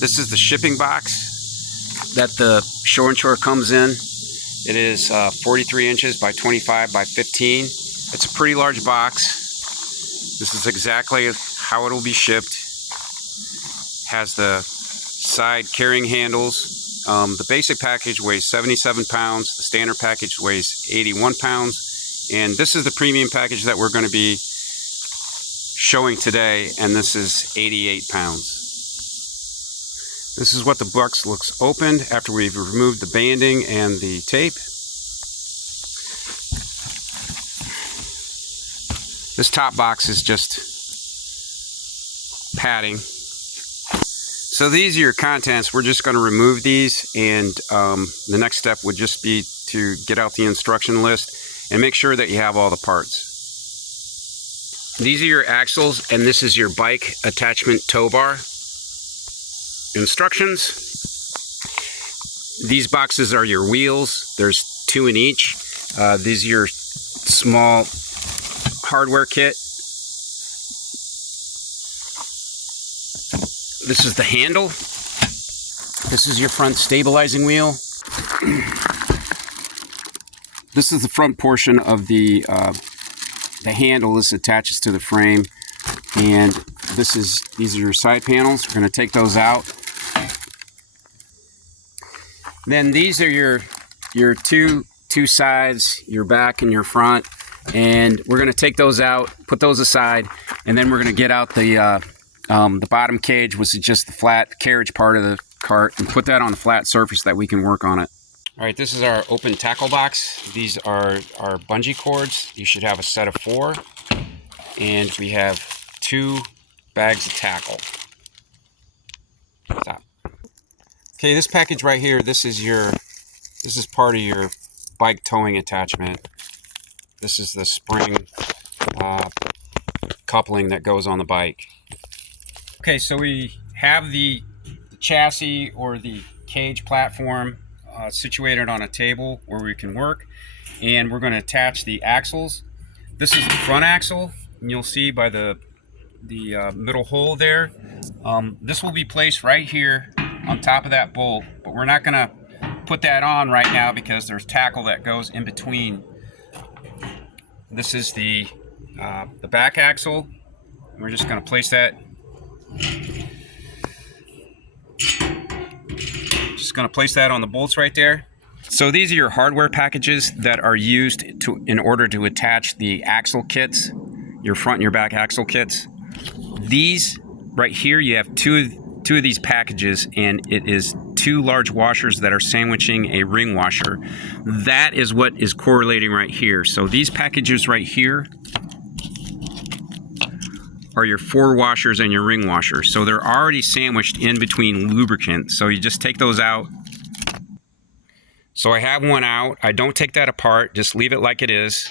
This is the shipping box that the Shore and Chore comes in. It is 43 inches by 25 by 15. It's a pretty large box. This is exactly how it will be shipped. Has the side carrying handles. The basic package weighs 77 pounds. The standard package weighs 81 pounds. And this is the premium package that we're going to be showing today, and this is 88 pounds. This is what the box looks opened after we've removed the banding and the tape. This top box is just padding. So these are your contents. We're just going to remove these, and the next step would just be to get out the instruction list and make sure that you have all the parts. These are your axles, and this is your bike attachment tow bar. Instructions. These boxes are your wheels. There's 2 in each. These are your small hardware kit. This is the handle. This is your front stabilizing wheel. This is the front portion of the handle. This attaches to the frame, and these are your side panels. We're going to take those out. Then these are your two sides, your back and your front, and we're going to take those out, put those aside, and then we're going to get out the bottom cage, which is just the flat carriage part of the cart, and put that on a flat surface that we can work on it. All right, this is our open tackle box. These are our bungee cords. You should have a set of 4, and we have 2 bags of tackle. Stop. Okay, this package right here, this is part of your bike towing attachment. This is the spring coupling that goes on the bike. Okay, so we have the chassis or the cage platform situated on a table where we can work, and we're going to attach the axles. This is the front axle, and you'll see by the middle hole there. This will be placed right here on top of that bolt, but we're not going to put that on right now because there's tackle that goes in between. This is the back axle. We're just going to place that. Just going to place that on the bolts right there. So these are your hardware packages that are used in order to attach the axle kits, your front and your back axle kits. These right here, you have two of these packages, and it is 2 large washers that are sandwiching a ring washer. That is what is correlating right here. So these packages right here are your 4 washers and your ring washer. So they're already sandwiched in between lubricant. So you just take those out. So I have one out. I don't take that apart, just leave it like it is.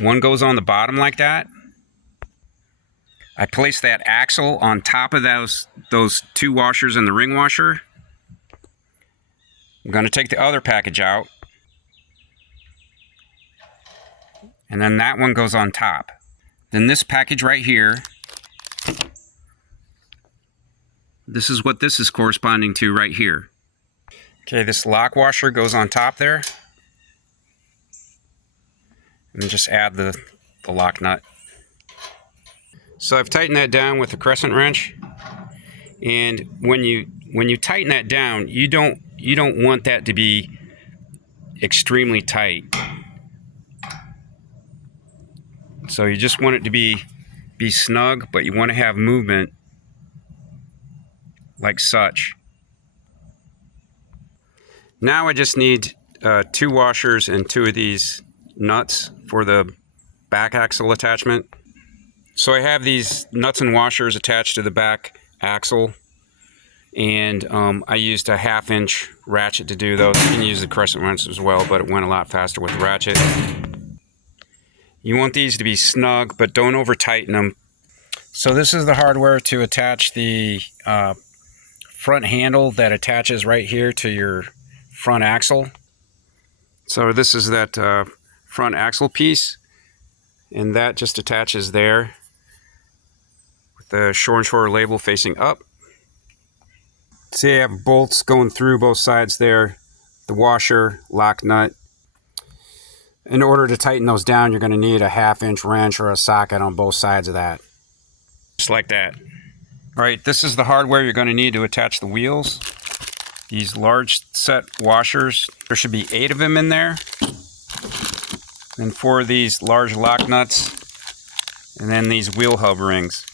One goes on the bottom like that. I place that axle on top of those 2 washers and the ring washer. I'm going to take the other package out. And then that one goes on top. Then this package right here, this is what this is corresponding to right here. Okay, this lock washer goes on top there. And then just add the lock nut. So I've tightened that down with a crescent wrench, and when you tighten that down, you don't want that to be extremely tight. So you just want it to be snug, but you want to have movement like such. Now I just need 2 washers and 2 of these nuts for the back axle attachment. So I have these nuts and washers attached to the back axle, and I used a 1/2 inch ratchet to do those. You can use the crescent wrench as well, but it went a lot faster with the ratchet. You want these to be snug, but don't over tighten them. So this is the hardware to attach the front handle that attaches right here to your front axle. So this is that front axle piece, and that just attaches there with the Shore and Chore label facing up. So you have bolts going through both sides there, the washer, lock nut. In order to tighten those down, you're going to need a 1/2-inch wrench or a socket on both sides of that. Just like that. All right, this is the hardware you're going to need to attach the wheels. These large set washers, there should be 8 of them in there. And 4 of these large lock nuts. And then these wheel hub rings.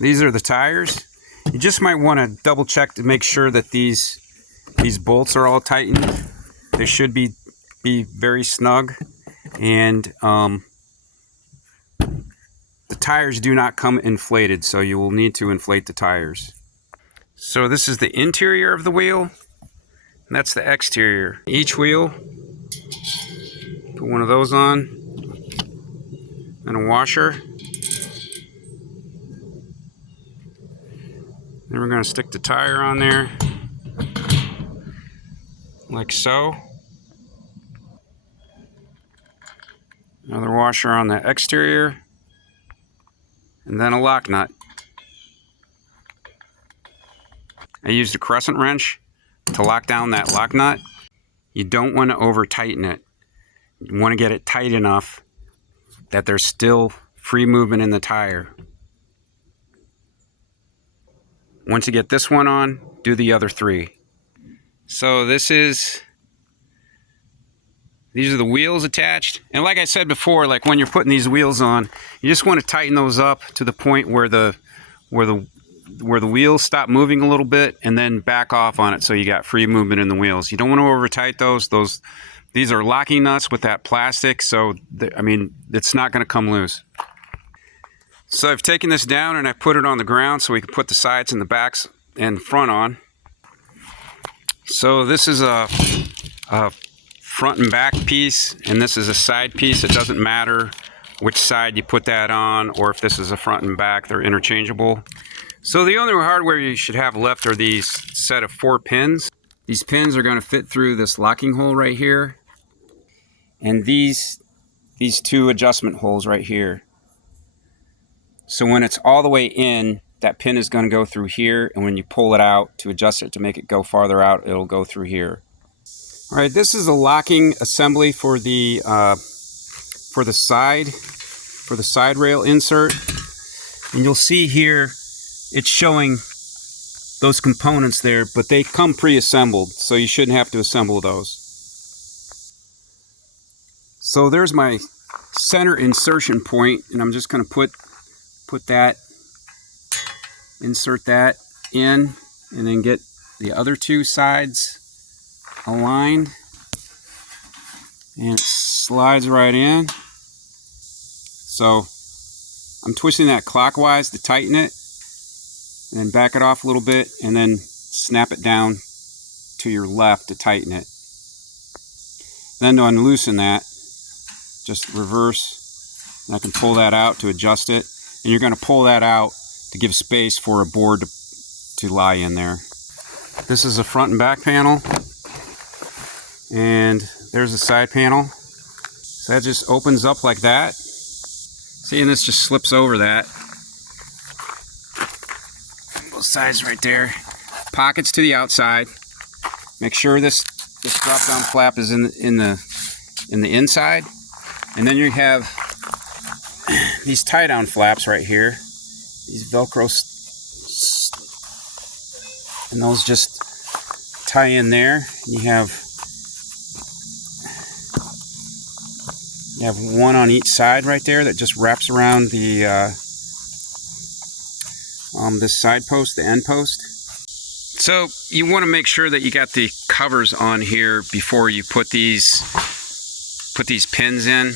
These are the tires. You just might want to double check to make sure that these bolts are all tightened. They should be very snug. And the tires do not come inflated, so you will need to inflate the tires. So this is the interior of the wheel, and that's the exterior. Each wheel, put one of those on, and a washer. Then we're going to stick the tire on there, like so. Another washer on the exterior, and then a lock nut. I used a crescent wrench to lock down that lock nut. You don't want to over tighten it. You want to get it tight enough that there's still free movement in the tire. Once you get this one on, do the other 3. So these are the wheels attached. And like I said before, like when you're putting these wheels on, you just want to tighten those up to the point where the wheels stop moving a little bit, and then back off on it so you got free movement in the wheels. You don't want to over tight those. These are locking nuts with that plastic, so I mean, it's not going to come loose. So I've taken this down and I put it on the ground so we can put the sides and the backs and front on. So this is a front and back piece, and this is a side piece. It doesn't matter which side you put that on, or if this is a front and back, they're interchangeable. So the only hardware you should have left are these set of 4 pins. These pins are going to fit through this locking hole right here, and these 2 adjustment holes right here. So when it's all the way in, that pin is going to go through here, and when you pull it out to adjust it to make it go farther out, it'll go through here. All right, this is a locking assembly for the side rail insert, and you'll see here it's showing those components there, but they come pre-assembled, so you shouldn't have to assemble those. So there's my center insertion point, and I'm just going to put that, insert that in, and then get the other 2 sides aligned, and it slides right in. So I'm twisting that clockwise to tighten it, and then back it off a little bit, and then snap it down to your left to tighten it. Then to unloosen that, just reverse, and I can pull that out to adjust it. And you're going to pull that out to give space for a board to lie in there. This is a front and back panel, and there's a side panel. So that just opens up like that. See, and this just slips over that. Both sides right there. Pockets to the outside. Make sure this drop down flap is in the inside, and then you have these tie down flaps right here. These Velcro, and those just tie in there. You have one on each side right there that just wraps around the this side post, the end post. So you want to make sure that you got the covers on here before you put these pins in.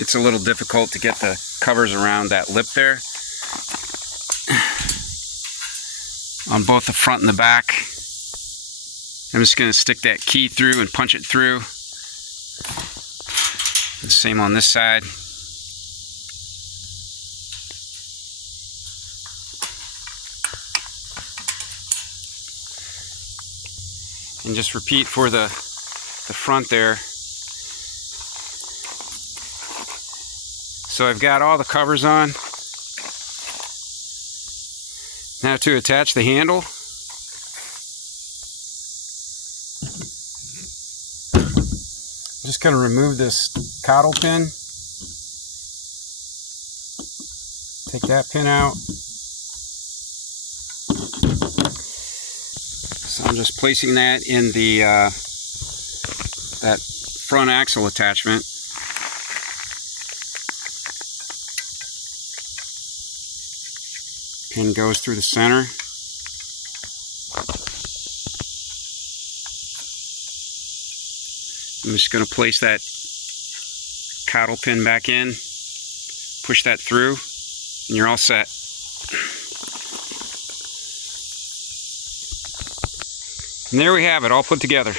It's a little difficult to get the covers around that lip there on both the front and the back. I'm just going to stick that key through and punch it through. The same on this side. And just repeat for the front there. So I've got all the covers on. Now to attach the handle. I'm just going to remove this coddle pin. Take that pin out. So I'm just placing that in the that front axle attachment. Pin goes through the center. I'm just going to place that coddle pin back in, push that through, and you're all set. And there we have it, all put together.